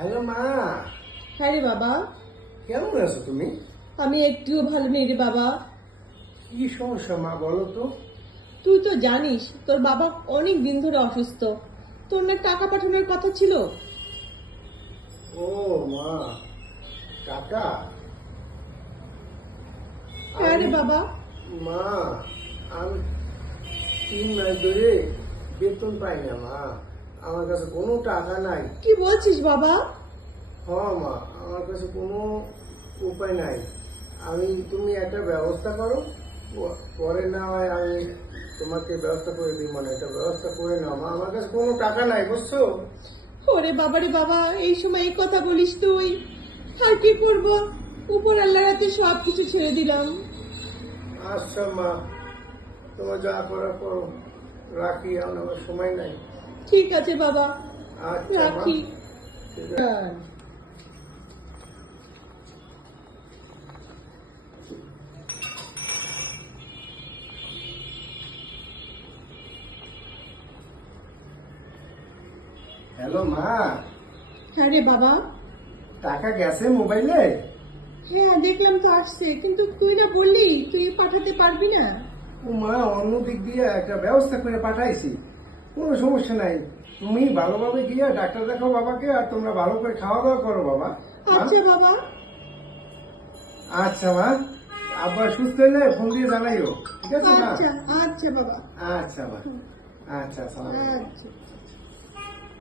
Hello মা। হ্যাঁ রে বাবা, কেমন আছো তুমি? আমি একটুও ভালো নেই রে বাবা। কি সমস্যা মা, বলো তো। তুই তো জানিস তোর বাবা অনেক দিন ধরে অসুস্থ। তোর না টাকা পাঠানোর কথা ছিল। ও মা, টাকা? হ্যাঁ রে আমি- বাবা। মা, আমি 3 মাস ধরে বেতন পাই না মা। আমার কাছে কোনো টাকা নাই। কি বলছিস বাবা? হ্যাঁ মা, আমার কাছে কোনো উপায় নাই। তুমি একটা ব্যবস্থা করো, পরে না হয় আমি তোমাকে ব্যবস্থা করে দিই। মানে একটা ব্যবস্থা করে নাও মা, আমার কাছে কোনো টাকা নাই, বুঝছো? ওরে বাবা রে বাবা, এই সময় এই কথা বলিস তুই? আর কি করব, উপর আল্লাহর হাতে সব কিছু ছেড়ে দিলাম। আচ্ছা মা, তোমার যা করার করো। রাখি, এখন আমার সময় নাই। ঠিক আছে বাবা, আচ্ছা মা, রাখি। ঠিক আছে। হ্যালো মা, হ্যাঁ রে বাবা। টাকা গেছে মোবাইলে? হ্যাঁ দেখলাম তো আসছে, কিন্তু তুই না বললি তুই পাঠাতে পারবি না। ও মা, অন্য দিক দিয়ে একটা ব্যবস্থা করে পাঠাইছি, কোনো সমস্যা নাই। তুমি ভালোভাবে গিয়ে ডাক্তার দেখাও বাবাকে, আর তোমরা ভালো করে খাওয়া দাওয়া করো বাবা। মা? আচ্ছা বাবা। আচ্ছা মা, আব্বা সুস্থ হলে ফোন দিয়ে জানাইও, ঠিক আছে মা? আচ্ছা আচ্ছা বাবা। আচ্ছা মা, আচ্ছা, আসসালামু আলাইকুম। আচ্ছা।